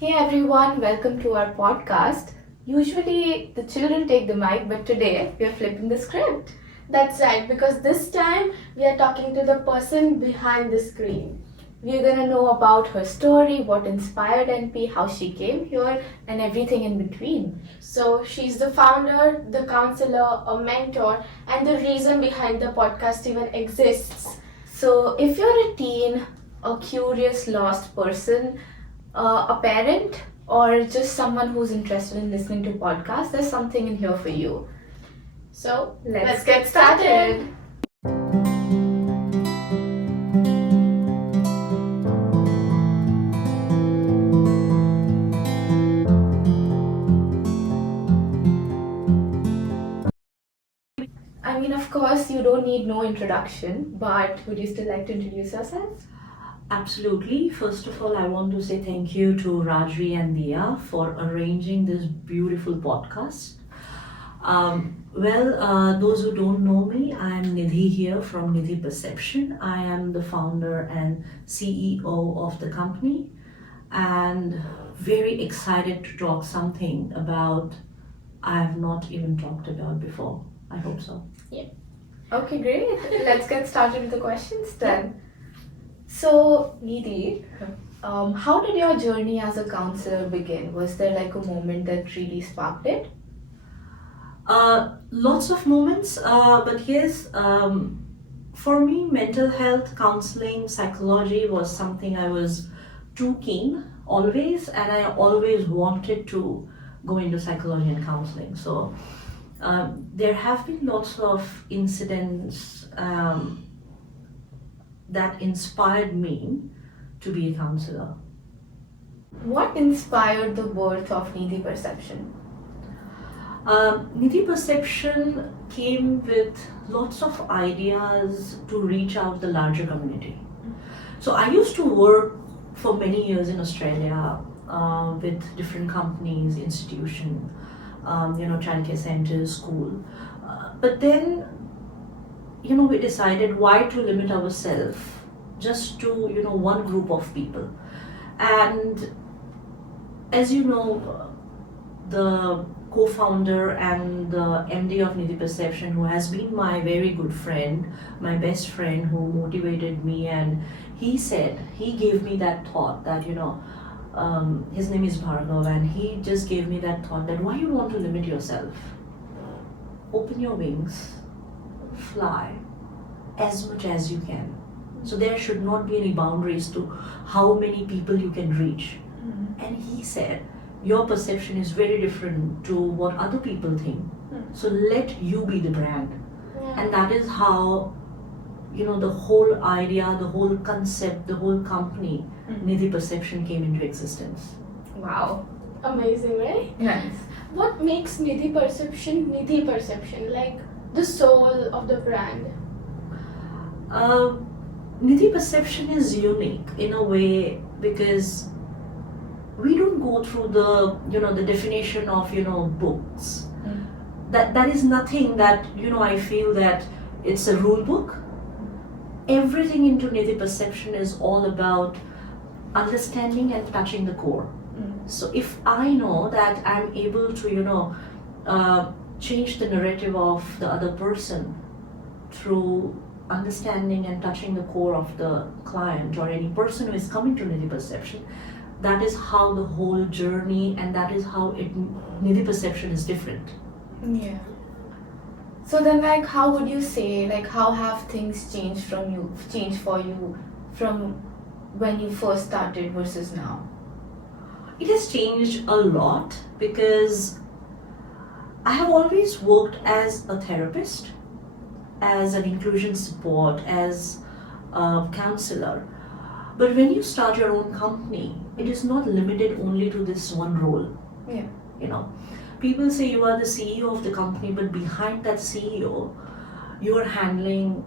Hey everyone, welcome to our podcast. Usually the children take the mic, but today we are flipping the script. That's right, because this time we are talking to the person behind the screen. We're gonna know about her story, what inspired NP, how she came here, and everything in between. So, she's the founder, the counselor, a mentor, and the reason behind the podcast even exists. So, if you're a teen, a curious, lost person, a parent, or just someone who's interested in listening to podcasts, there's something in here for you. So, Let's get started. I mean, of course, you don't need no introduction, but would you still like to introduce yourself? Absolutely. First of all, I want to say thank you to Rajvi and Diya for arranging this beautiful podcast. Those who don't know me, I'm Nidhi here from Nidhi Perception. I am the founder and CEO of the company and very excited to talk something about I have not even talked about before. I hope so. Okay, great. Let's get started with the questions then. So, Nidhi, how did your journey as a counselor begin? Was there like a moment that really sparked it? Lots of moments, but yes, for me, mental health, counseling, psychology was something I was too keen always, and I always wanted to go into psychology and counseling. So there have been lots of incidents that inspired me to be a counselor. What inspired the birth of Nidhi Perception? Nidhi Perception came with lots of ideas to reach out the larger community. So I used to work for many years in Australia with different companies, institutions, childcare centers, school. But then, we decided why to limit ourselves just to, one group of people. And as you know, the co-founder and the MD of Nidhi Perception, who has been my very good friend, my best friend, who motivated me, and he gave me that thought that, his name is Bhargav, and he just gave me that thought that why you want to limit yourself? Open your wings, fly as much as you can. So there should not be any boundaries to how many people you can reach. And he said, your perception is very different to what other people think. So let you be the brand. And that is how, the whole idea, the whole concept, the whole company, Nidhi Perception came into existence. Wow. Amazing, right? Yes. What makes Nidhi Perception, like the soul of the brand? Nidhi Perception is unique in a way because we don't go through the definition of books. That is nothing that I feel that it's a rule book. Everything into Nidhi Perception is all about understanding and touching the core. So if I know that I'm able to change the narrative of the other person through understanding and touching the core of the client or any person who is coming to Nidhi Perception, that is how the whole journey, and that is how Nidhi Perception is different. Yeah. So then, how would you say, how have things changed for you from when you first started versus now? It has changed a lot because I have always worked as a therapist, as an inclusion support, as a counselor. But when you start your own company, it is not limited only to this one role. Yeah. People say you are the CEO of the company, but behind that CEO, you are handling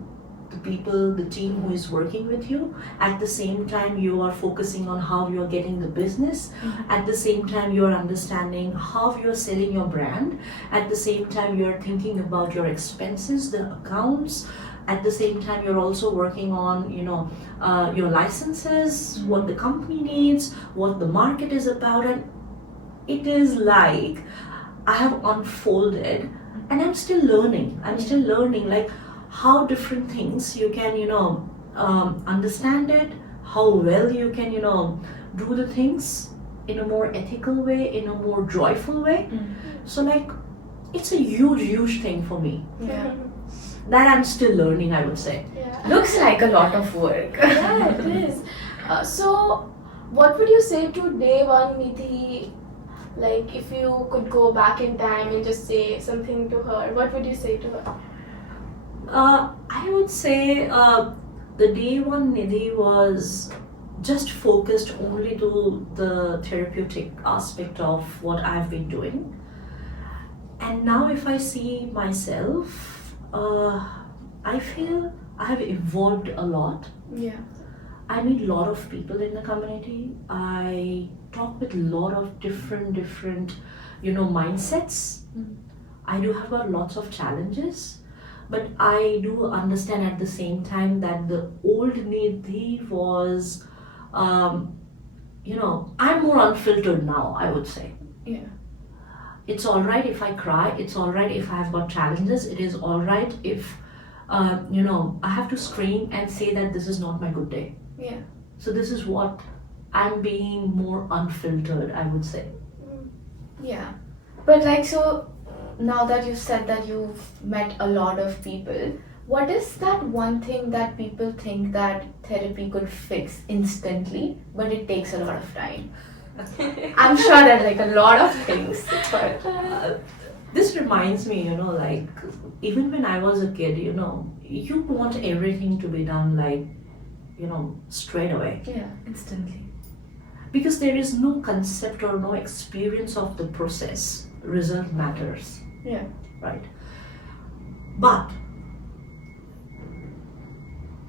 the people, the team who is working with you. At the same time, you are focusing on how you are getting the business. At the same time, you are understanding how you are selling your brand. At the same time, you are thinking about your expenses, the accounts, At the same time, you're also working on, your licenses, what the company needs, what the market is about, and it is like I have unfolded, and I'm still learning. I'm still learning, like how different things you can, understand it, how well you can, do the things in a more ethical way, in a more joyful way. So, like, it's a huge thing for me. Yeah. That I'm still learning, I would say. Yeah. Looks like a lot of work. Yeah, it is. So, what would you say to day one Nidhi? Like, if you could go back in time and just say something to her, what would you say to her? I would say the day one Nidhi was just focused only to the therapeutic aspect of what I've been doing. And now, if I see myself, I feel I have evolved a lot. Yeah. I meet a lot of people in the community. I talk with a lot of different, mindsets. I do have got lots of challenges, but I do understand at the same time that the old Nidhi was, I'm more unfiltered now, I would say. Yeah. It's all right if I cry. It's all right if I've got challenges. It is all right if, I have to scream and say that this is not my good day. Yeah. So this is what I'm being more unfiltered, I would say. Yeah. But like, so now that you've said that you've met a lot of people, what is that one thing that people think that therapy could fix instantly, but it takes a lot of time? I'm sure there are like a lot of things, but This reminds me, like, even when I was a kid, you want everything to be done like, straight away. yeah, instantly. Because there is no concept or no experience of the process. Result matters. Yeah. Right? But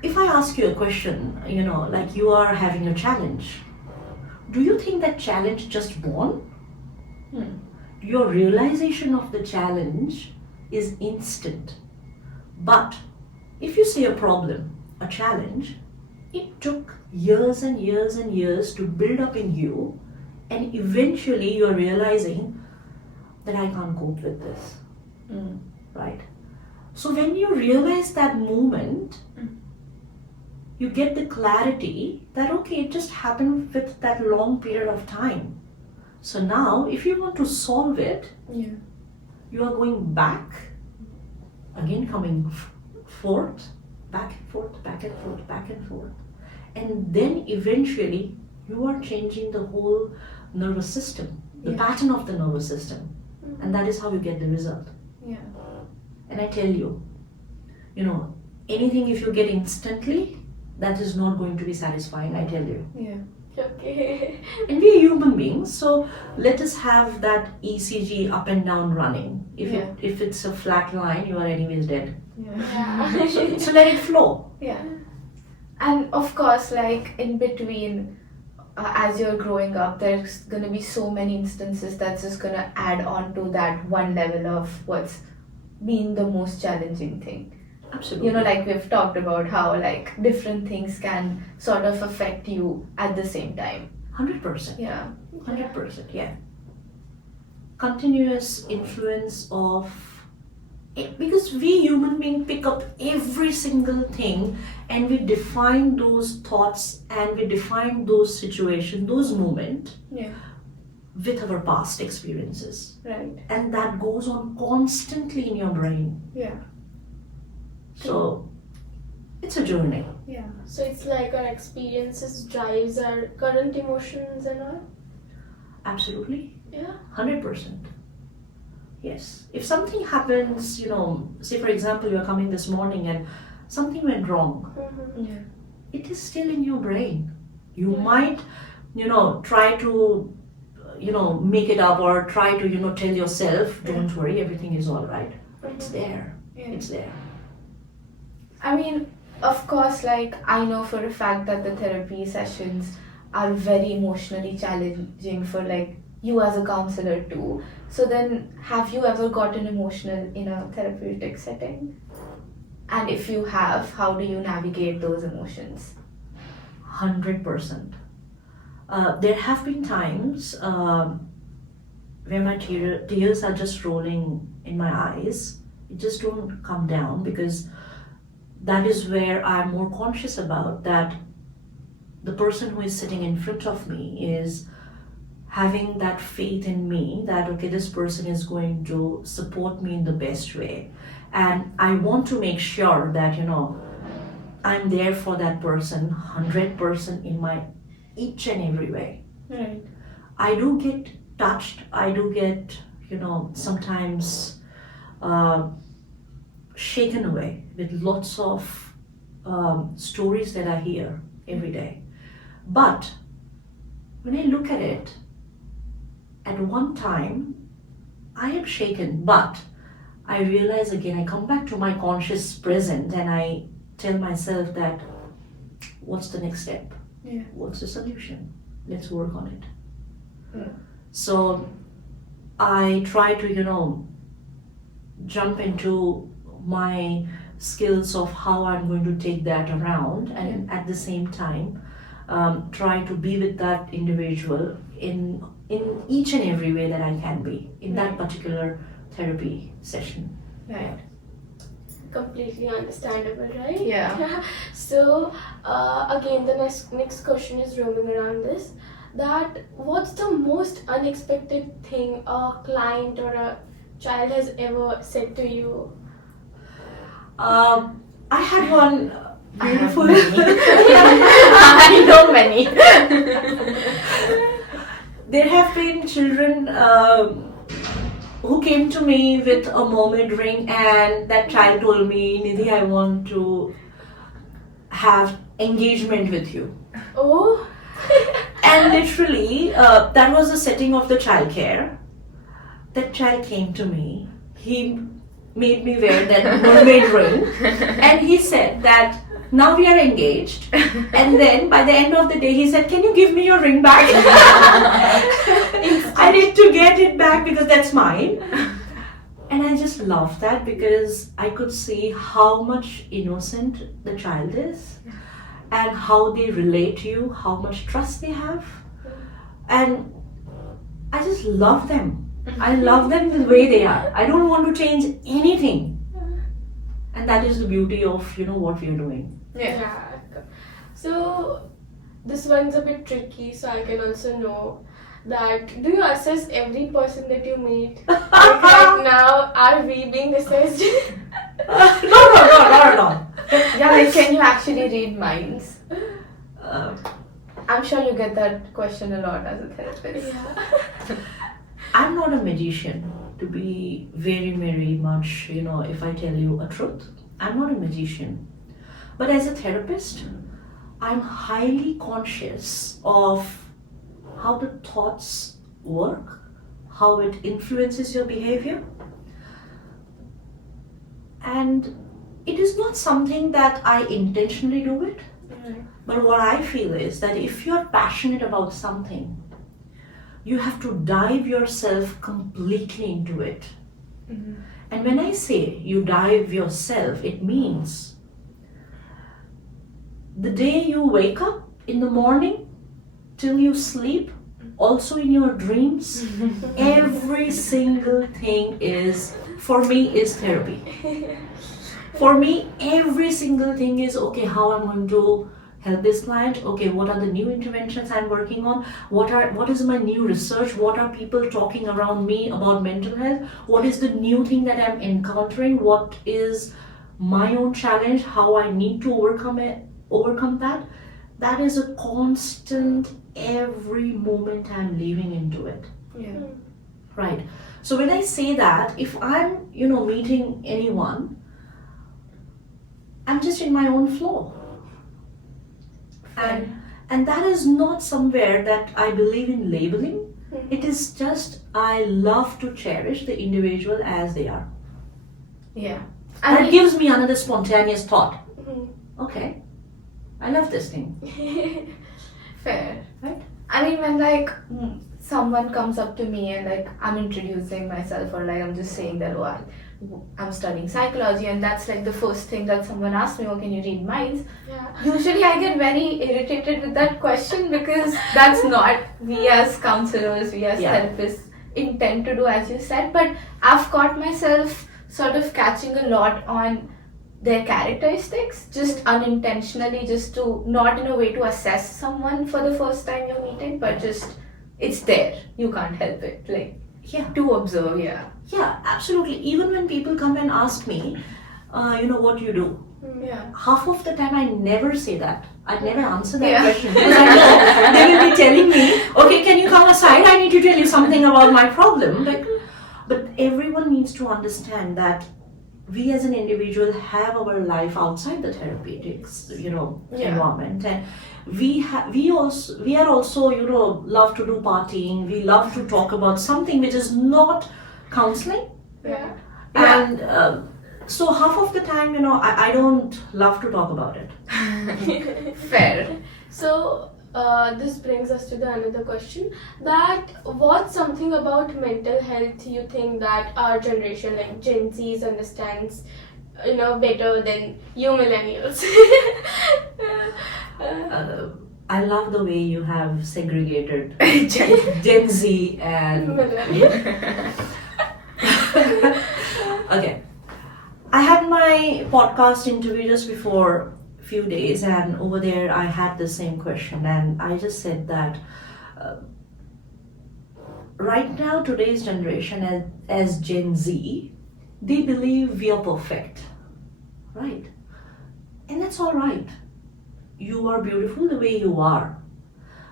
if I ask you a question, like you are having a challenge, do you think that challenge just born? Your realization of the challenge is instant. But if you say a problem, a challenge, it took years and years and years to build up in you, and eventually you're realizing that I can't cope with this. Right? So when you realize that moment, you get the clarity that okay, it just happened with that long period of time. So now if you want to solve it, Yeah. you are going back, again coming forth, back and forth, back and forth, back and forth. And then eventually you are changing the whole nervous system, the Yeah. pattern of the nervous system. And that is how you get the result. Yeah. And I tell you, anything if you get instantly, that is not going to be satisfying, I tell you. Yeah. Okay. And we are human beings, so let us have that ECG up and down running. If it's a flat line, you are anyways dead. Yeah. So let it flow. Yeah. And of course, like in between, as you're growing up, there's gonna be so many instances that's just gonna add on to that one level of what's been the most challenging thing. Absolutely. Like we've talked about how like different things can sort of affect you at the same time. 100%. Yeah. 100%, yeah. Continuous influence of it, because we human beings pick up every single thing and we define those thoughts and we define those situations, those moments Yeah. with our past experiences. Right. And that goes on constantly in your brain. Yeah. So it's a journey. Yeah. So it's like our experiences drives our current emotions and all. Absolutely. Yeah. 100%. Yes. If something happens, say for example, you're coming this morning and something went wrong, Yeah. it is still in your brain. You Yeah. might, try to, make it up or try to, tell yourself, don't worry, everything is all right. It's there. Yeah. It's there. I mean, of course, like I know for a fact that the therapy sessions are very emotionally challenging for like you as a counselor too. So then, have you ever gotten emotional in a therapeutic setting? And if you have, how do you navigate those emotions? 100%. There have been times where my tears are just rolling in my eyes. It just don't come down, because that is where I'm more conscious about that the person who is sitting in front of me is having that faith in me that, okay, this person is going to support me in the best way. And I want to make sure that, I'm there for that person 100% in my each and every way. Right. I do get touched. I do get, sometimes shaken away with lots of stories that I hear every day. But when I look at it, at one time, I am shaken, but I realize again, I come back to my conscious present and I tell myself that, what's the next step? Yeah. What's the solution? Let's work on it. Mm. So I try to, jump into my skills of how I'm going to take that around, and at the same time, try to be with that individual in each and every way that I can be in that particular therapy session. Right. Completely understandable, right? Yeah. So again, the next question is roaming around this, that what's the most unexpected thing a client or a child has ever said to you? I had one beautiful. I know many. There have been children who came to me with a mermaid ring, and that child told me, Nidhi, I want to have engagement with you. Oh. And literally, that was the setting of the childcare. That child came to me. He made me wear that mermaid ring, and he said that now we are engaged. And then by the end of the day, he said, "Can you give me your ring back?" I need to get it back because that's mine. And I just love that, because I could see how much innocent the child is and how they relate to you, how much trust they have. And I just love them. I love them the way they are. I don't want to change anything. And that is the beauty of, what we are doing. Yeah. So this one's a bit tricky, so I can also know that, do you assess every person that you meet? Like right now, are we being assessed? No, not at all. Yeah, like, can you actually read minds? Uh, I'm sure you get that question a lot as a therapist. Yeah. I'm not a magician, to be very, very much, if I tell you a truth. I'm not a magician. But as a therapist, I'm highly conscious of how the thoughts work, how it influences your behavior. And it is not something that I intentionally do it. But what I feel is that if you're passionate about something, you have to dive yourself completely into it. Mm-hmm. And when I say you dive yourself, it means the day you wake up in the morning till you sleep, also in your dreams, every single thing is, for me, is therapy. For me, every single thing is, okay, how I'm going to help this client. Okay, what are the new interventions I'm working on? What is my new research? What are people talking around me about mental health? What is the new thing that I'm encountering? What is my own challenge? How I need to overcome that? That is a constant, every moment I'm living into it. Yeah. Right. So when I say that, if I'm, meeting anyone, I'm just in my own flow. And that is not somewhere that I believe in labeling. It is just, I love to cherish the individual as they are. Yeah. And that gives me another spontaneous thought. Mhm. Okay, I love this thing. Fair. Right? I mean, when someone comes up to me and like I'm introducing myself, or like I'm just saying that I'm studying psychology, and that's like the first thing that someone asks me, oh, can you read minds? Yeah. Usually I get very irritated with that question, because that's not we as counselors, we as therapists intend to do, as you said. But I've caught myself sort of catching a lot on their characteristics, just unintentionally, just to not in a way to assess someone for the first time you're meeting, but just it's there, you can't help it, like to observe. Yeah, absolutely. Even when people come and ask me, what do you do? Yeah. Half of the time I never say that. I never answer that question, because I know they will be telling me, okay, can you come aside? I need to tell you something about my problem. But everyone needs to understand that we as an individual have our life outside the therapeutics, environment, and we are also love to do partying. We love to talk about something which is not counseling. Yeah. And so half of the time, I don't love to talk about it. Fair. So this brings us to the another question, that what's something about mental health you think that our generation, like Gen Zs, understands better than you millennials? I love the way you have segregated Gen Z and okay. I had my podcast interview just before a few days, and over there I had the same question, and I just said that right now today's generation as Gen Z, they believe we are perfect, right? And that's all right. You are beautiful the way you are,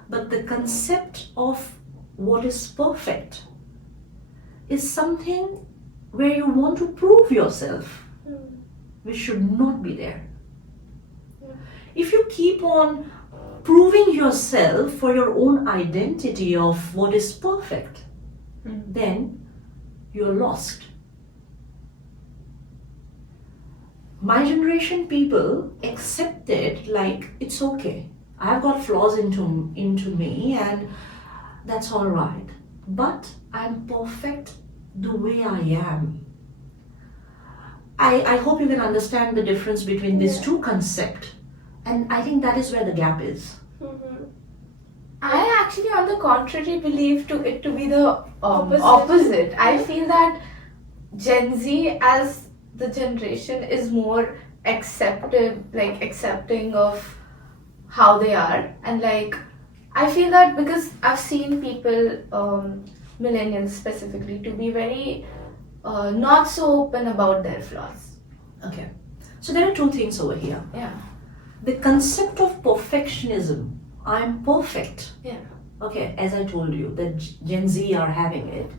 but the concept of what is perfect is something where you want to prove yourself, which should not be there. If you keep on proving yourself for your own identity of what is perfect, then you're lost. My generation people accepted, like, it's okay. I've got flaws into me, and that's all right. But I'm perfect the way I am. I hope you can understand the difference between these two concepts. And I think that is where the gap is. I actually, on the contrary, believe it to be the opposite. I feel that Gen Z as the generation is more accepting of how they are, and like I feel that because I've seen people, millennials specifically, to be very not so open about their flaws. Okay, so there are two things over here. Yeah. The concept of perfectionism, I'm perfect. Yeah. Okay, as I told you, that Gen Z are having it.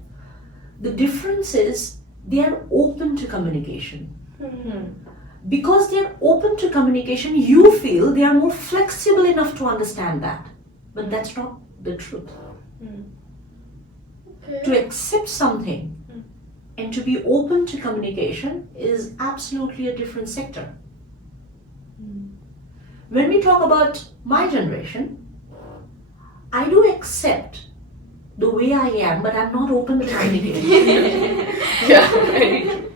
The difference is they are open to communication. Because they are open to communication, you feel they are more flexible enough to understand that. But that's not the truth. Okay. To accept something and to be open to communication is absolutely a different sector. When we talk about my generation, I do accept the way I am, but I'm not open to communication. Yeah, very true.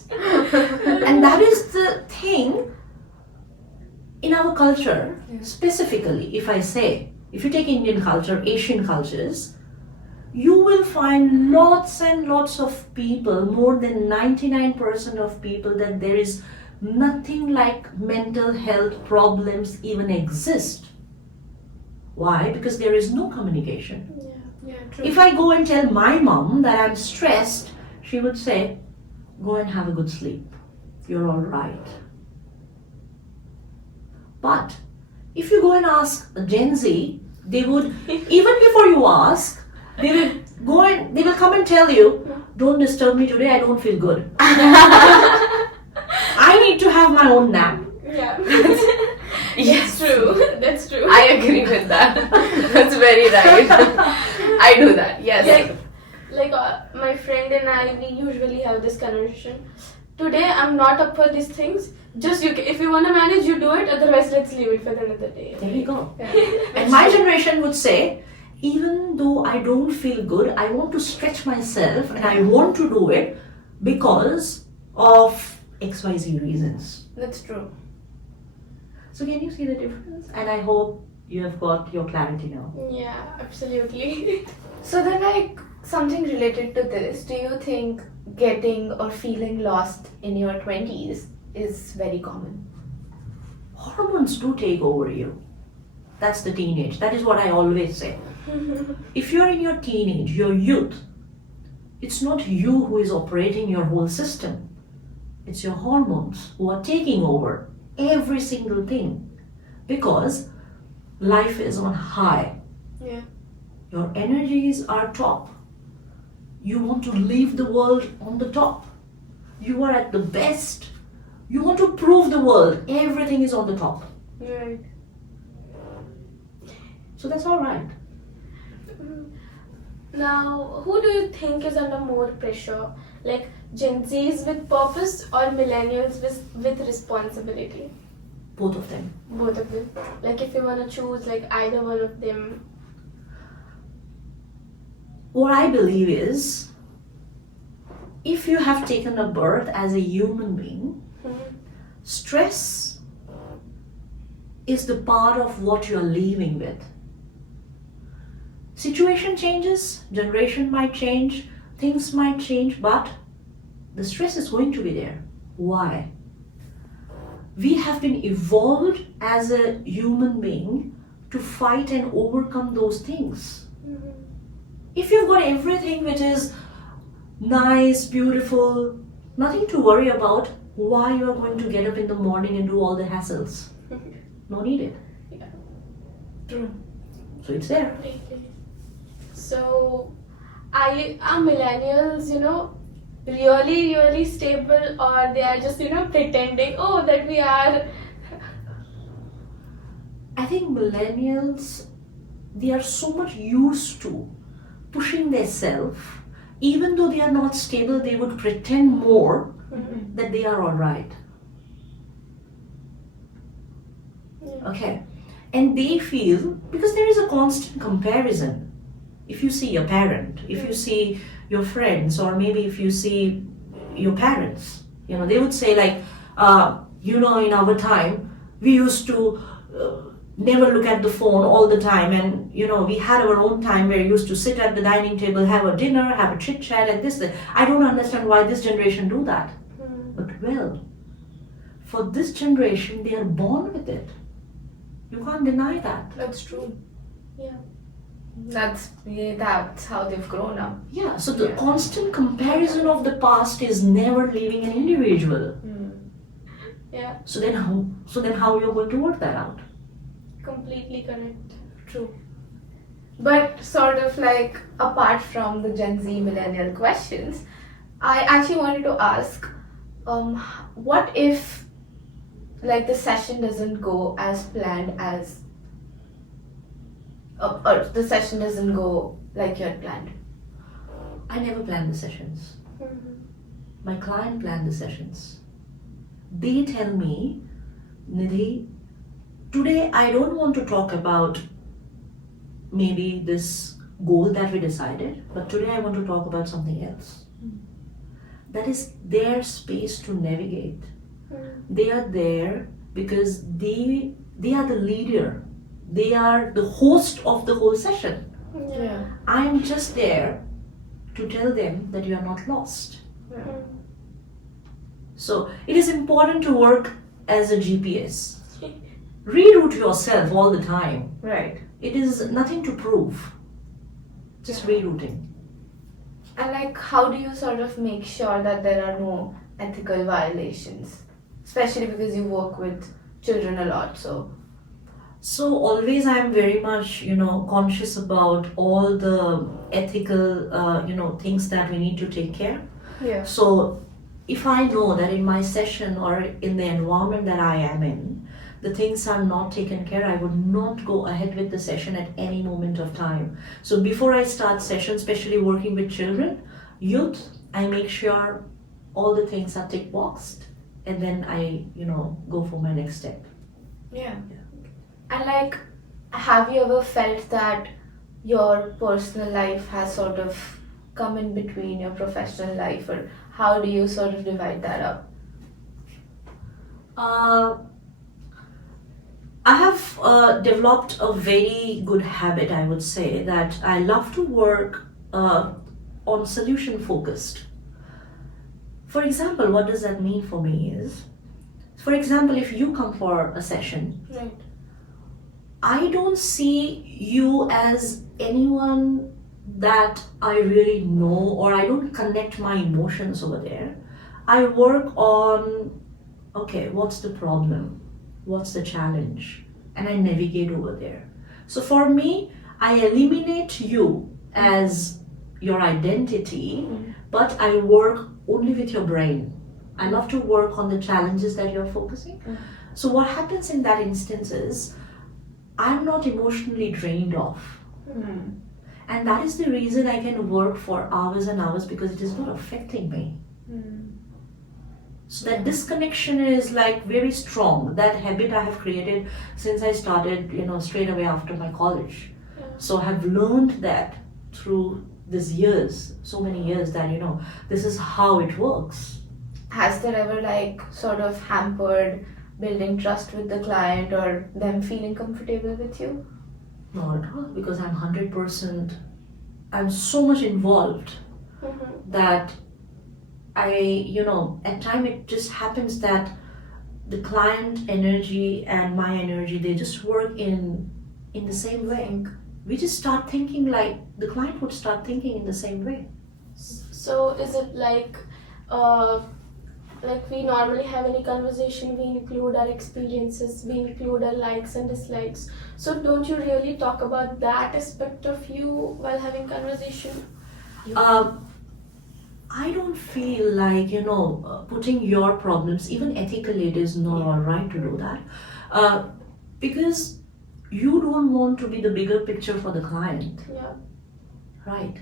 And that is the thing in our culture, specifically, if you take Indian culture, Asian cultures, you will find lots and lots of people, more than 99% of people, that there is nothing like mental health problems even exist. Why? Because there is no communication. Yeah, true. If I go and tell my mom that I'm stressed, she would say, go and have a good sleep. You're all right. But if you go and ask a Gen Z, they would, even before you ask, they will come and tell you, don't disturb me today, I don't feel good. I need to have my own nap. Yeah. Yes, True. That's true. I agree with that. That's very right. I do that. Yes. Like my friend and I, we usually have this conversation. Today I'm not up for these things. Just if you want to manage, you do it. Otherwise, let's leave it for another day. There you go. Yeah. And my generation would say, even though I don't feel good, I want to stretch myself and I want to do it because of XYZ reasons. That's true. So can you see the difference? And I hope you have got your clarity now. Yeah, absolutely. So then, like, something related to this, do you think getting or feeling lost in your 20s is very common? Hormones do take over you. That's the teenage. That is what I always say. If you're in your teenage, your youth, it's not you who is operating your whole system. It's your hormones who are taking over every single thing because life is on high. Yeah. Your energies are top. You want to leave the world on the top. You are at the best. You want to prove the world everything is on the top. Right. So that's all right. Now, who do you think is under more pressure? Like Gen Zs with purpose or millennials with responsibility? Both of them. Both of them. Like if you want to choose like either one of them. What I believe is, if you have taken a birth as a human being, stress is the part of what you're living with. Situation changes, generation might change, things might change, but the stress is going to be there. Why? We have been evolved as a human being to fight and overcome those things. If you've got everything which is nice, beautiful, nothing to worry about, why you are going to get up in the morning and do all the hassles? No need it. Yeah. True. So it's there. Completely. So, are millennials, really stable, or they are just, pretending, that we are. I think millennials, they are so much used to pushing themselves. Even though they are not stable, they would pretend more that they are all right. Yeah. Okay. And they feel, because there is a constant comparison. If you see your parent, if you see your friends, or maybe if you see your parents, they would say like, in our time, we used to never look at the phone all the time, and we had our own time where we used to sit at the dining table, have a dinner, have a chit chat, and this. I don't understand why this generation do that. But well, for this generation, they are born with it. You can't deny that. That's true. Yeah. That's how they've grown up. Yeah, so the Yeah. constant comparison of the past is never leaving an individual. Yeah. So then how you're going to work that out? Completely correct. True. But sort of like apart from the Gen Z millennial questions, I actually wanted to ask, what if like the session doesn't go as planned as or the session doesn't go like you had planned? I never plan the sessions. My client plan the sessions. They tell me, Nidhi, today I don't want to talk about maybe this goal that we decided, but today I want to talk about something else. That is their space to navigate. They are there because they are the leader. They are the host of the whole session. Yeah. I am just there to tell them that you are not lost. So it is important to work as a GPS. Reroute yourself all the time. Right. It is nothing to prove. Just rerouting. And like, how do you sort of make sure that there are no ethical violations? Especially because you work with children a lot, so. So always I am very much, conscious about all the ethical, things that we need to take care. Yeah. So if I know that in my session or in the environment that I am in, the things are not taken care, I would not go ahead with the session at any moment of time. So before I start session, especially working with children, youth, I make sure all the things are tick boxed, and then I, go for my next step. Yeah. And like, have you ever felt that your personal life has sort of come in between your professional life, or how do you sort of divide that up? Uh, I have developed a very good habit, I would say, that I love to work on solution focused. For example, what does that mean for me is, for example, if you come for a session, Right. I don't see you as anyone that I really know, or I don't connect my emotions over there. I work on, okay, what's the problem? What's the challenge? And I navigate over there. So for me, I eliminate you as your identity, but I work only with your brain. I love to work on the challenges that you're focusing. So what happens in that instance is, I'm not emotionally drained off. And that is the reason I can work for hours and hours, because it is not affecting me. So that disconnection is like very strong. That habit I have created since I started, straight away after my college. Yeah. So I have learned that through these years, so many years, that this is how it works. Has there ever like sort of hampered building trust with the client or them feeling comfortable with you? Not at all, because I'm 100%, I'm so much involved that at time it just happens that the client energy and my energy, they just work in the same way. We just start thinking like the client would start thinking in the same way. So is it like we normally have any conversation, we include our experiences, we include our likes and dislikes. So don't you really talk about that aspect of you while having conversation? I don't feel like, putting your problems, even ethically, it is not all right to do that. Because you don't want to be the bigger picture for the client, Yeah. right?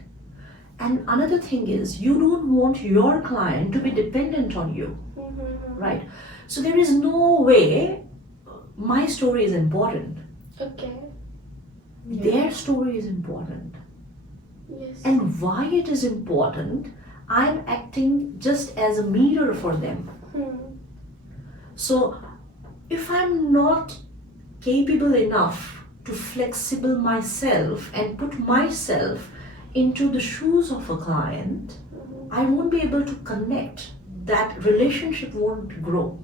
And another thing is, you don't want your client to be dependent on you, right? So there is no way my story is important. Okay. Their story is important. Yes. And why it is important, I'm acting just as a mirror for them. So if I'm not capable enough to flexible myself and put myself into the shoes of a client, I won't be able to connect. That relationship won't grow.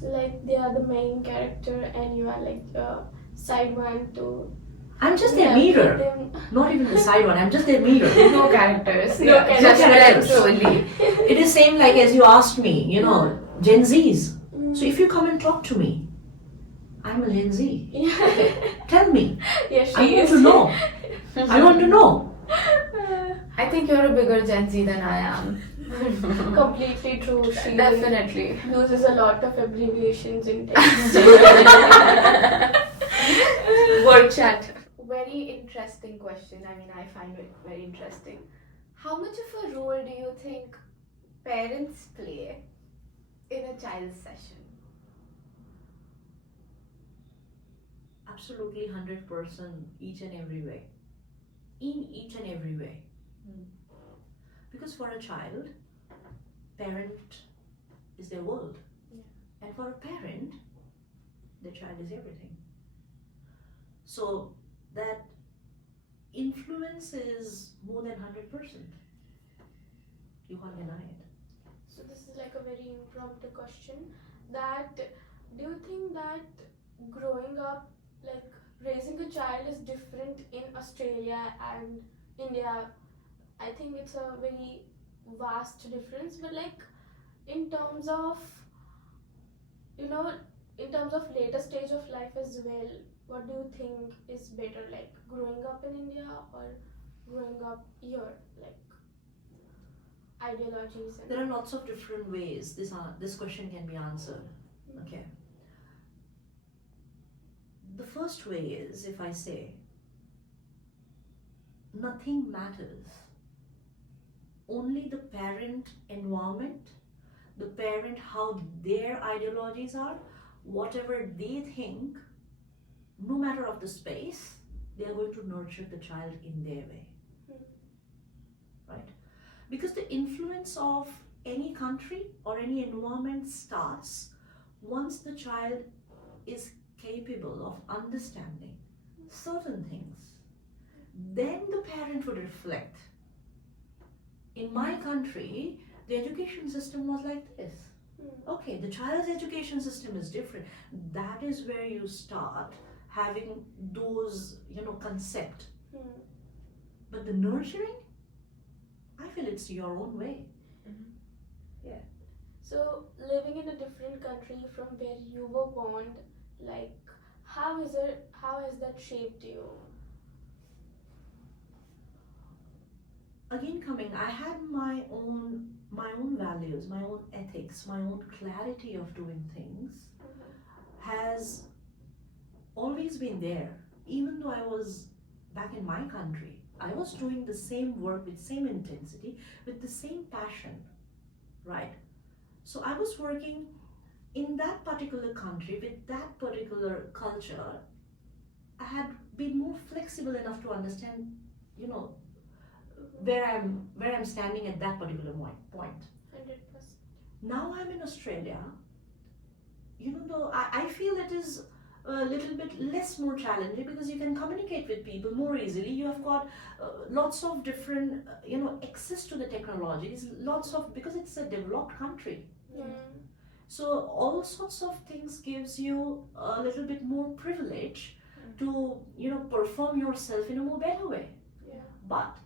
Like they are the main character and you are like the side one to I'm just their mirror. them. Not even the side one, I'm just their mirror. No characters. No characters. Just characters. them solely. It is same like as you asked me, Gen Zs. So if you come and talk to me, I'm a Gen Z. Yeah. Tell me. Yes, I she want is. to know. I want to know. I think you're a bigger Gen Z than I am. Completely true. She Definitely. uses a lot of abbreviations in text. Word chat. Very interesting question. I mean, I find it very interesting. How much of a role do you think parents play in a child's session? Absolutely 100% each and every way. In each and every way. Because for a child, parent is their world. And for a parent, the child is everything. So that influence is more than 100%. You can't deny it. So this is like a very impromptu question. That do you think that growing up, like raising a child, is different in Australia and India? I think it's a very vast difference, but like in terms of in terms of later stage of life as well, what do you think is better, like growing up in India or growing up here, like ideologies and There are lots of different ways this question can be answered. Okay. The first way is, if I say, nothing matters. Only the parent environment, the parent, how their ideologies are, whatever they think, no matter of the space, they are going to nurture the child in their way. Right? Because the influence of any country or any environment starts once the child is capable of understanding certain things. Then the parent would reflect. In my country, the education system was like this. Okay, the child's education system is different. That is where you start having those, concept. But the nurturing, I feel it's your own way. Yeah. So, living in a different country from where you were born, like, how has that shaped you? Again, I had my own values, my own ethics, my own clarity of doing things has always been there. Even though I was back in my country, I was doing the same work with same intensity, with the same passion, right? So I was working in that particular country with that particular culture. I had been more flexible enough to understand, where I'm standing at that particular point. 100%. Now I'm in Australia. Though I feel it is a little bit more challenging because you can communicate with people more easily. You have got lots of different, access to the technologies, because it's a developed country. So all sorts of things gives you a little bit more privilege to, perform yourself in a more better way. Yeah. But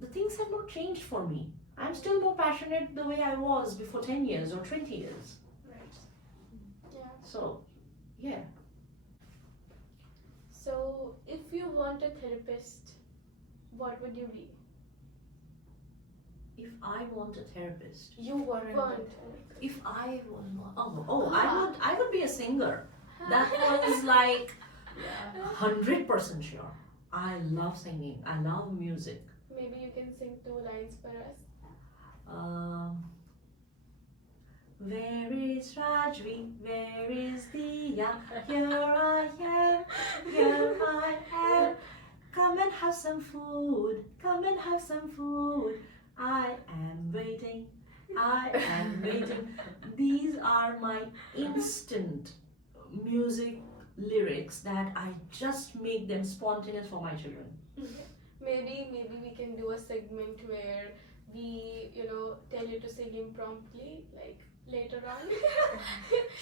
the things have not changed for me. I'm still more passionate the way I was before 10 years or 20 years. Right. Yeah. So, yeah. So, if you want a therapist, what would you be? If I want a therapist, You weren't. if I was, I would be a singer. That was like Yeah. 100% sure. I love singing. I love music. Maybe you can sing 2 lines for us. Where is Rajvi? Where is Diya? Here I am, here I am. Come and have some food, come and have some food. I am waiting, I am waiting. These are my instant music lyrics that I just make them spontaneous for my children. Maybe we can do a segment where we, tell you to sing impromptu, like later on.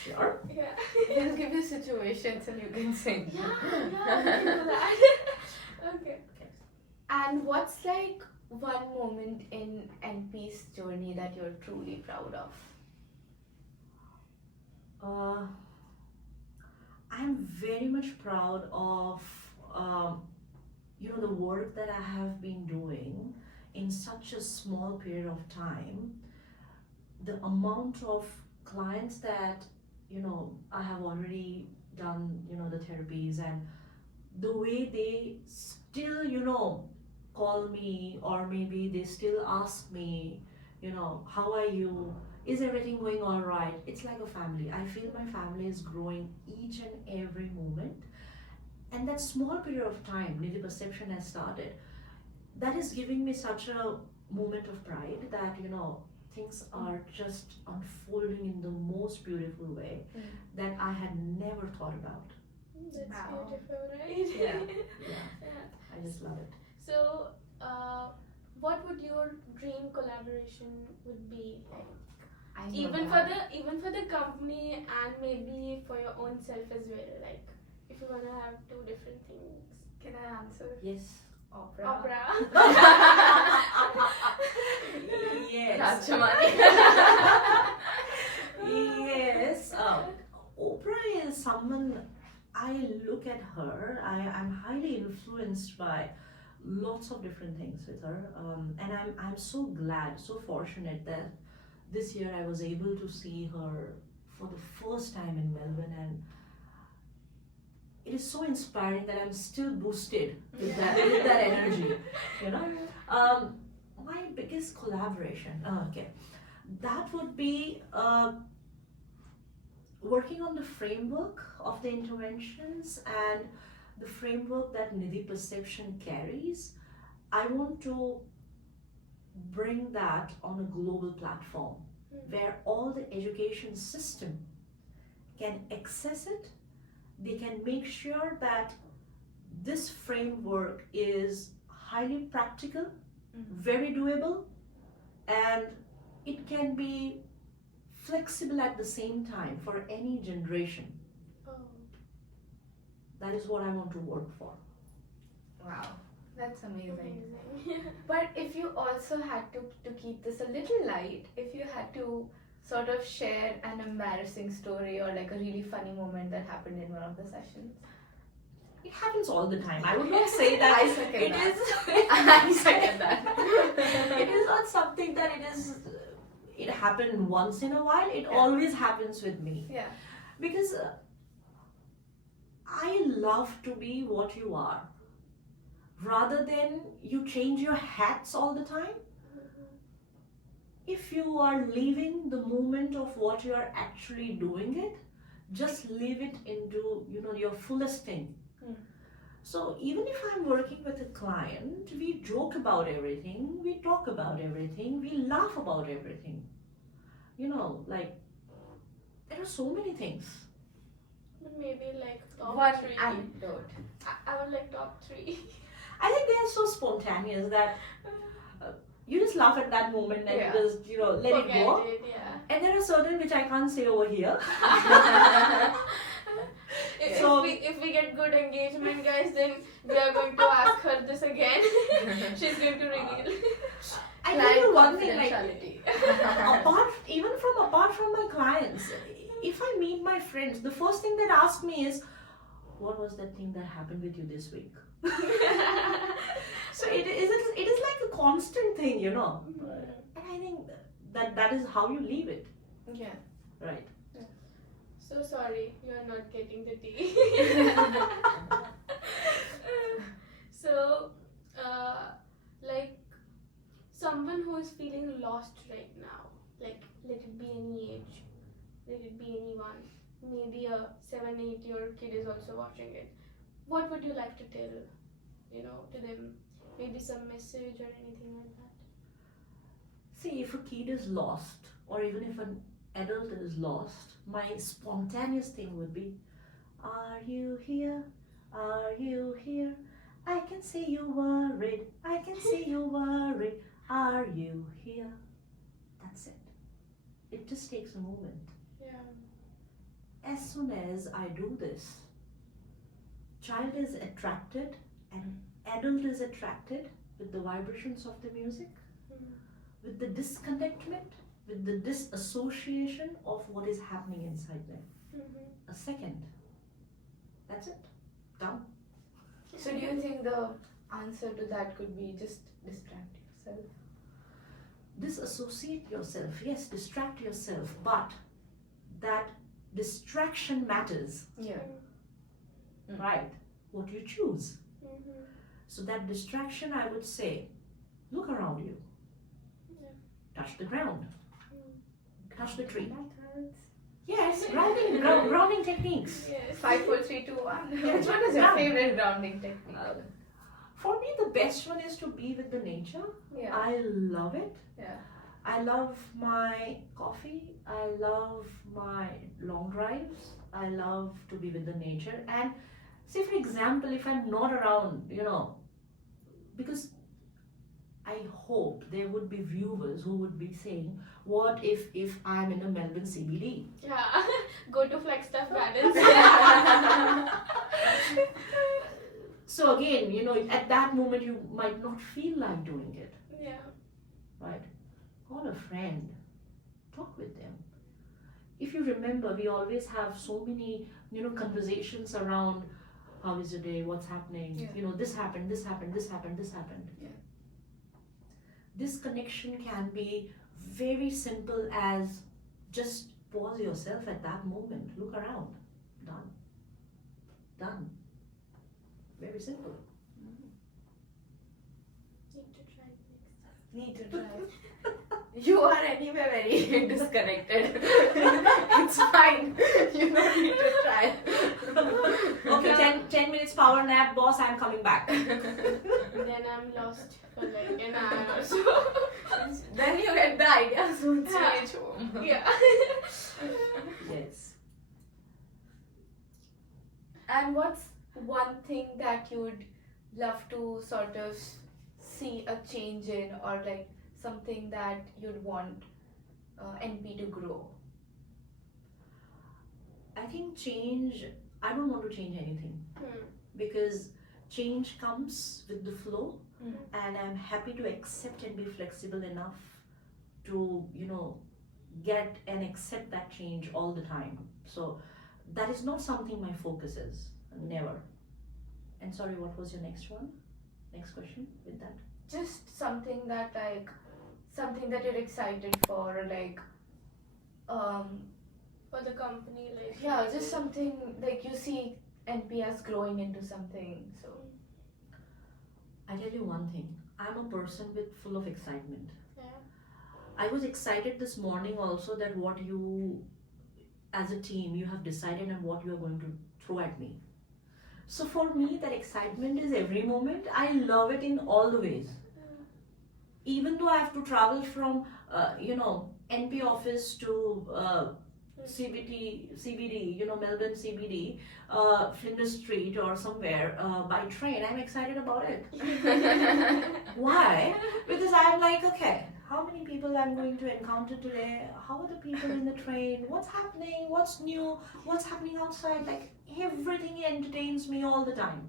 Sure. Yeah. We'll give you situations and you can sing. Yeah, we can do that. Okay. And what's like one moment in NP's journey that you're truly proud of? I'm very much proud of the work that I have been doing in such a small period of time. The amount of clients that I have already done the therapies, and the way they still call me, or maybe they still ask me, how are you, is everything going all right? It's like a family. I feel my family is growing each and every moment. And that small period of time Nidhi Perception has started, that is giving me such a moment of pride that things are just unfolding in the most beautiful way that I had never thought about. That's Wow. beautiful, right? Yeah. Yeah. I just love it. So, what would your dream collaboration would be like? I know Even that. for the company, and maybe for your own self as well. Like, if you wanna have 2 different things. Can I answer? Yes. Opera. Yes. Rajamani. Yes. Oprah is someone, I look at her, I'm highly influenced by lots of different things with her. And I'm so glad, so fortunate that this year I was able to see her for the first time in Melbourne, and it is so inspiring that I'm still boosted with that energy, My biggest collaboration, that would be working on the framework of the interventions and the framework that Nidhi Perception carries, I want to bring that on a global platform where all the education system can access it. They can make sure that this framework is highly practical, very doable, and it can be flexible at the same time for any generation. Oh. That is what I want to work for. Wow, that's amazing. Amazing. But if you also had to keep this a little light, if you had to sort of share an embarrassing story or like a really funny moment that happened in one of the sessions. It happens all the time. I would not say that I second it that. is. I second that. It is not something that it is. It happened once in a while. It Yeah. always happens with me Yeah. because I love to be what you are, rather than you change your hats all the time. If you are leaving the moment of what you are actually doing it, just leave it into your fullest thing. So even if I'm working with a client, we joke about everything, we talk about everything, we laugh about everything. Like there are so many things. Maybe like top One 3. anecdote. I would like top 3. I think they are so spontaneous that you just laugh at that moment and Yeah. just let it Forget go. it, yeah. And there are certain which I can't say over here. If, So- if we get good engagement, guys, then we are going to ask her this again. She's going to reveal. I tell you one thing, like Confidentiality. apart from my clients, if I meet my friends, the first thing they ask me is, "What was that thing that happened with you this week?" So it is like a constant thing, And I think that is how you leave it, Yeah. right? So sorry, you are not getting the tea. So, like someone who is feeling lost right now, like let it be any age, let it be anyone, maybe a 7-8 year kid is also watching it. What would you like to tell, to them? Maybe some message or anything like that. See, if a kid is lost, or even if an adult is lost, my spontaneous thing would be, "Are you here? Are you here? I can see you worried. I can see you worried. Are you here?" That's it. It just takes a moment. Yeah. As soon as I do this, child is attracted and adult is attracted with the vibrations of the music, with the disconnectment, with the disassociation of what is happening inside them. A second. That's it. Done. So do you think the answer to that could be just distract yourself? Disassociate yourself. Yes, distract yourself, but that distraction matters, Yeah. right? What you choose. Mm-hmm. So that distraction, I would say, look around you. Yeah. Touch the ground. Touch the tree. Methods. Yes, grounding techniques. Yes. 5, 4, 3, 2, 1. Yeah, Which one is your ground. favorite grounding technique? For me, the best one is to be with the nature. Yeah. I love it. Yeah. I love my coffee. I love my long drives. I love to be with the nature. And say, for example, if I'm not around, because I hope there would be viewers who would be saying, "What if I'm in a Melbourne CBD?" Yeah. Go to Flagstaff Gardens. So again, at that moment you might not feel like doing it, Yeah. right? Call a friend, talk with them. If you remember, we always have so many, conversations around how is your day, what's happening, Yeah. This happened, this happened, this happened, this happened. Yeah. This connection can be very simple as just pause yourself at that moment, look around, done. Done. Very simple. Need to try it next time. Need to try. You are anyway very disconnected. It's fine. You don't need to try. Okay, 10 minutes power nap, boss, I'm coming back. Then I'm lost for like an hour or so. Then you get the ideas once you Yeah. reach home. Yeah. Yes. And what's one thing that you'd love to sort of see a change in, or like something that you'd want NP to grow? I think change, I don't want to change anything Hmm. because change comes with the flow, Mm. and I'm happy to accept and be flexible enough to, get and accept that change all the time. So that is not something my focus is. Never. And sorry, what was your next one? Next question with that? Just something that you're excited for, or like For the company, like. yeah, just something like you see NPS growing into something. So I tell you one thing. I'm a person with full of excitement. Yeah. I was excited this morning also that what you, as a team, you have decided and what you are going to throw at me. So for me, that excitement is every moment. I love it in all the ways. Even though I have to travel from, NP office to CBD, Melbourne CBD, Flinders Street or somewhere by train, I'm excited about it. Why? Because I'm like, okay, how many people I'm going to encounter today? How are the people in the train? What's happening? What's new? What's happening outside? Like everything entertains me all the time.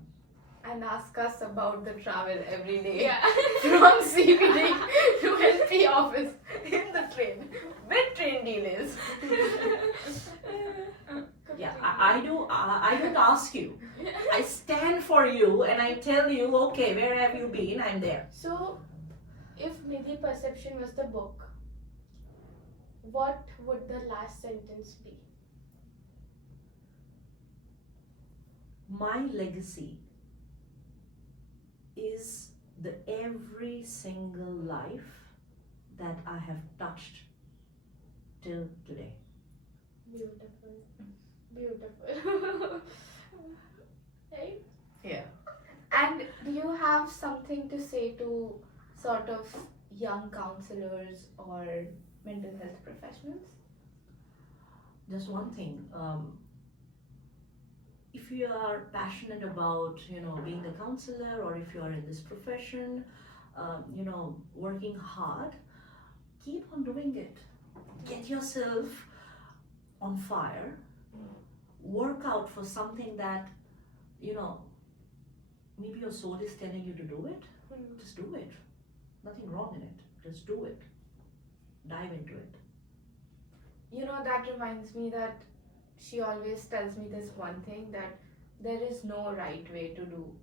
and ask us about the travel every day. Yeah. From CBD to NP office in the train with train delays. Yeah, I don't ask you. I stand for you and I tell you, okay, where have you been? I'm there. So, if Nidhi Perception was the book, what would the last sentence be? My legacy is the every single life that I have touched till today. Beautiful. Beautiful. Right? Yeah. And do you have something to say to sort of young counselors or mental health professionals? Just one thing. If you are passionate about, being a counselor, or if you are in this profession, working hard, keep on doing it. Get yourself on fire. Work out for something that, maybe your soul is telling you to do it. Just do it. Nothing wrong in it. Just do it. Dive into it. That reminds me that she always tells me this one thing, that there is no right way to do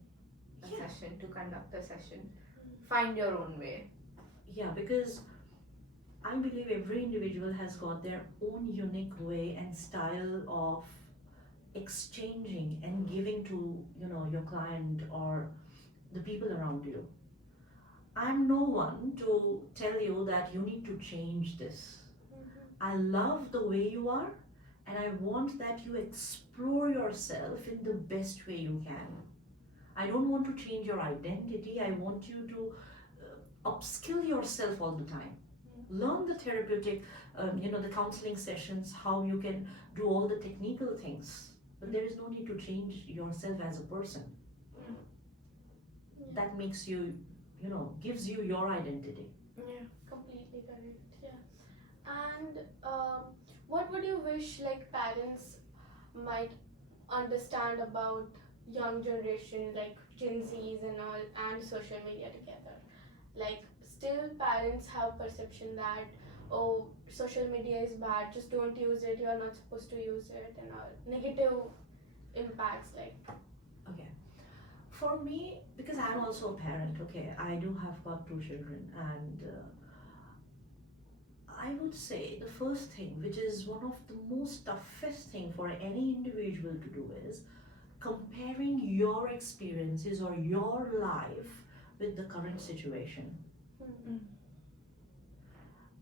a Yeah. session, to conduct a session. Find your own way. Yeah, because I believe every individual has got their own unique way and style of exchanging and giving to, your client or the people around you. I'm no one to tell you that you need to change this. I love the way you are, and I want that you explore yourself in the best way you can. I don't want to change your identity. I want you to upskill yourself all the time. Learn the therapeutic, the counseling sessions, how you can do all the technical things. But there is no need to change yourself as a person. That makes you, gives you your identity. Yeah. Completely correct. Yeah. And what would you wish like parents might understand about young generation, like Gen Zs and all, and social media together? Like, still parents have perception that, oh, social media is bad, just don't use it, you're not supposed to use it, and all negative impacts, like. Okay. For me, because I'm also a parent, okay, I do have got 2 children, and I would say the first thing, which is one of the most toughest thing for any individual to do, is comparing your experiences or your life with the current situation.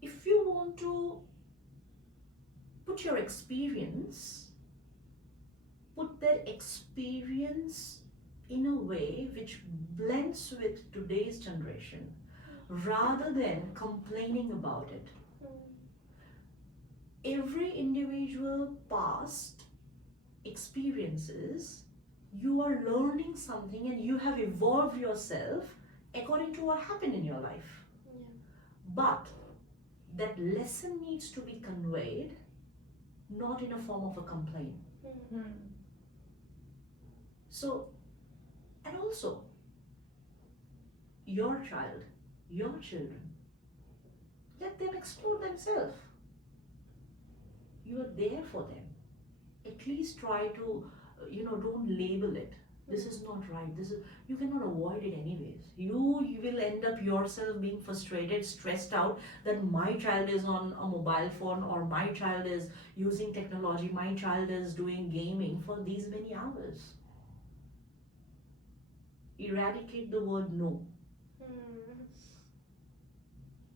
If you want to put your experience put their experience in a way which blends with today's generation rather than complaining about it. Every individual past experiences, you are learning something and you have evolved yourself according to what happened in your life. Yeah. But that lesson needs to be conveyed not in a form of a complaint. So, and also, your child, your children, let them explore themselves. You are there for them. At least try to, don't label it. This is not right. This is, you cannot avoid it anyways. You will end up yourself being frustrated, stressed out that my child is on a mobile phone or my child is using technology, my child is doing gaming for these many hours. Eradicate the word no.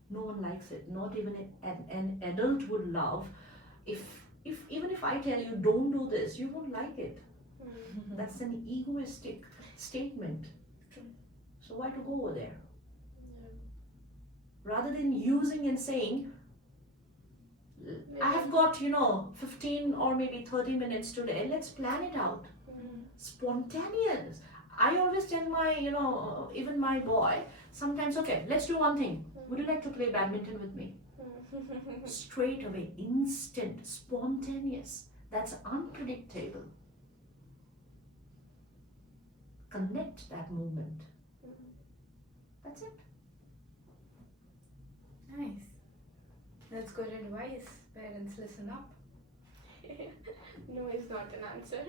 No one likes it. Not even an adult would love. If even if I tell you don't do this, you won't like it. That's an egoistic statement. True. So why to go over there? Yeah. Rather than using and saying, I have got 15 or maybe 30 minutes today. Let's plan it out. Spontaneous. I always tell my even my boy sometimes, okay, let's do one thing. Would you like to play badminton with me? Straight away, instant, spontaneous. That's unpredictable. Connect that moment. That's it. Nice. That's good advice. Parents, listen up. No is not an answer.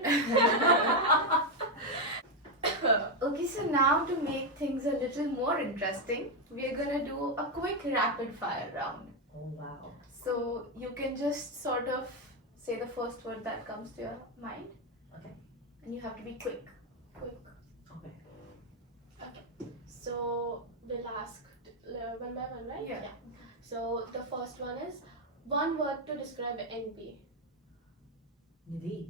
Okay, so now to make things a little more interesting, we're gonna do a quick rapid fire round. Oh wow. So you can just sort of say the first word that comes to your mind. Okay. And you have to be quick. Quick. Okay. Okay. So we'll ask one by one, right? Yeah. So the first one is one word to describe NP. Nidhi.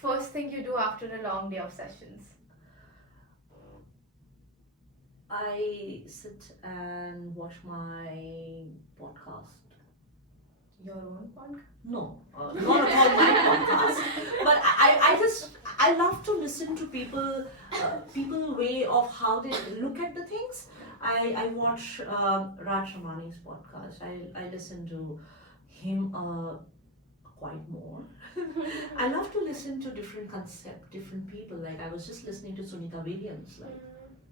First thing you do after a long day of sessions. I sit and watch my podcast. Your own podcast? No, not at all my podcast. But I love to listen to people way of how they look at the things. I watch Raj Shamani's podcast. I listen to him quite more. I love to listen to different concept, different people. Like I was just listening to Sunita Williams. Like,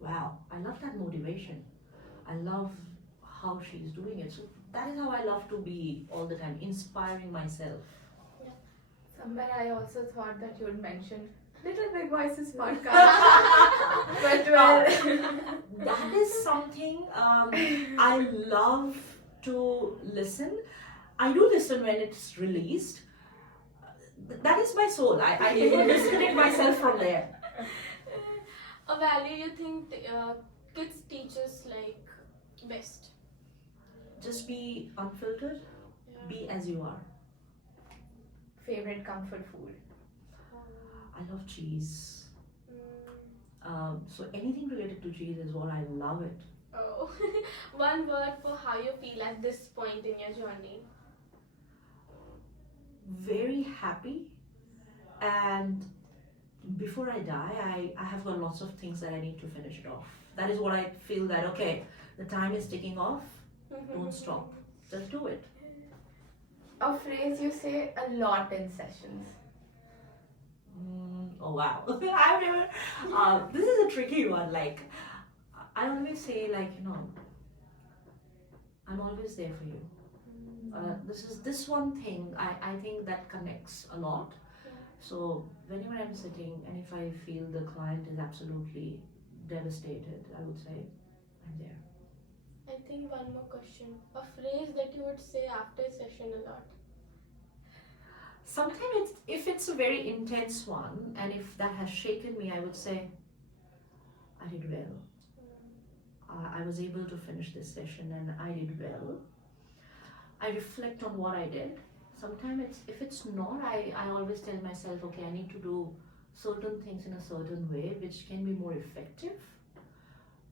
wow, I love that motivation. I love how she's doing it. So that is how I love to be all the time, inspiring myself. Somewhere I also thought that you would mention Little Big Voices podcast. But well, That is something I love to listen. I do listen when it's released. That is my soul. I listen it myself from there. A value you think kids teach us like best? Just be unfiltered. Yeah. Be as you are. favorite comfort food. I love cheese. Mm. So anything related to cheese is what I love it. Oh, one word for how you feel at this point in your journey. Very happy, and before I die, I have got lots of things that I need to finish it off. That is what I feel that okay, the time is ticking off. Don't stop. Just do it. A phrase you say a lot in sessions. Oh wow! I've never. This is a tricky one. Like I always say, I'm always there for you. This one thing I think that connects a lot. So whenever I'm sitting and if I feel the client is absolutely devastated, I would say I'm there. I think one more question. A phrase that you would say after a session a lot. Sometimes if it's a very intense one and if that has shaken me, I would say I did well. I was able to finish this session and I did well. I reflect on what I did. sometimes if it's not, I always tell myself, okay, I need to do certain things in a certain way which can be more effective.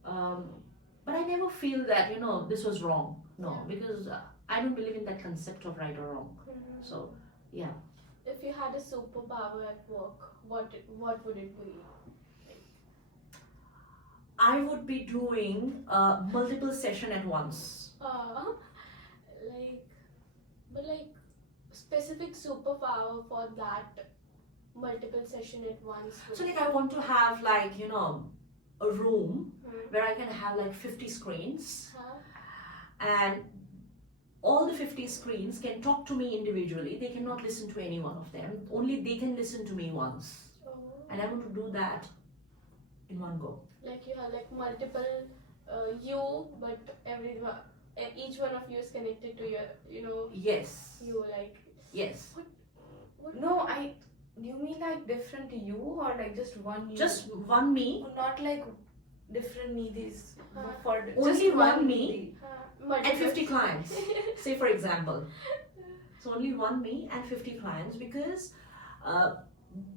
But I never feel that, this was wrong. No, because I don't believe in that concept of right or wrong. So, yeah. If you had a superpower at work, what would it be? I would be doing multiple session at once. Like specific superpower for that multiple session at once. So like I want to have like, a room where I can have like 50 screens, and all the 50 screens can talk to me individually. They cannot listen to any one of them. Only they can listen to me once. And I want to do that in one go. Like you have like multiple you, but each one of you is connected to your, Yes. you like. Yes. What? No, do you mean like different you or like just one you? Just one me. Not like different Nidhis. For Only just one me. Multiple. And 50 clients. Say for example. So only one me and 50 clients, because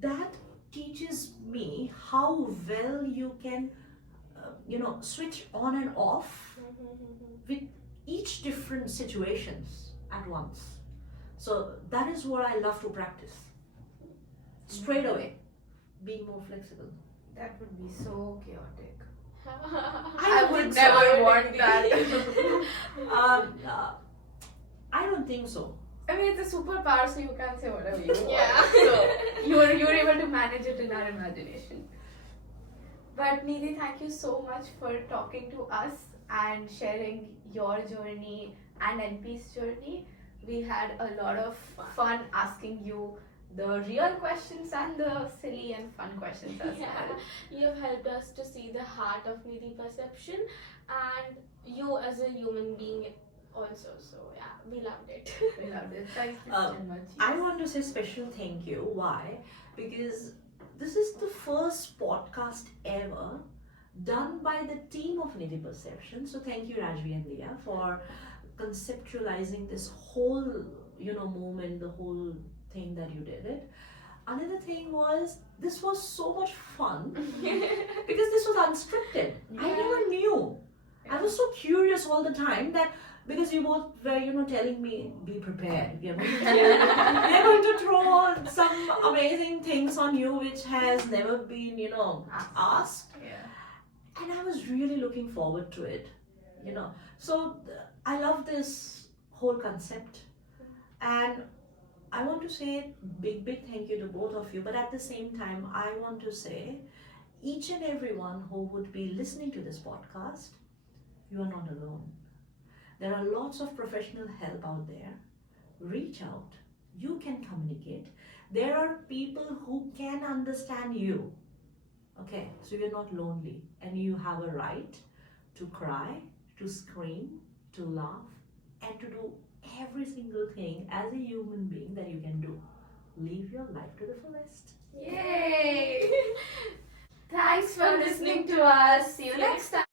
that teaches me how well you can, switch on and off with each different situations at once. So that is what I love to practice. Straight away, being more flexible. That would be so chaotic. I would think never so. want that. I don't think so. I mean, it's a superpower, so you can say whatever you want. Yeah. So you're able to manage it in our imagination. But Nidhi, thank you so much for talking to us and sharing your journey and NP's journey. We had a lot of fun asking you the real questions and the silly and fun questions as well. You have helped us to see the heart of Nidhi Perception and you as a human being also. So yeah, we loved it. We loved it. Thank you so much. I want to say special thank you. Why? Because this is the first podcast ever done by the team of Nidhi Perception. So thank you, Rajvi and Diya, for conceptualizing this whole, moment, the whole thing that you did it. Another thing was, this was so much fun because this was unscripted. I never knew. I was so curious all the time that, because you both were, telling me, be prepared. We are going to throw some amazing things on you which has never been, asked. Yeah. And I was really looking forward to it, So I love this whole concept. And I want to say big thank you to both of you. But at the same time, I want to say each and everyone who would be listening to this podcast, you are not alone. There are lots of professional help out there. Reach out. You can communicate. There are people who can understand you. Okay, so you're not lonely and you have a right to cry, to scream, to laugh, and to do every single thing as a human being that you can do. Live your life to the fullest. Yay! Thanks for listening to us. See you next time.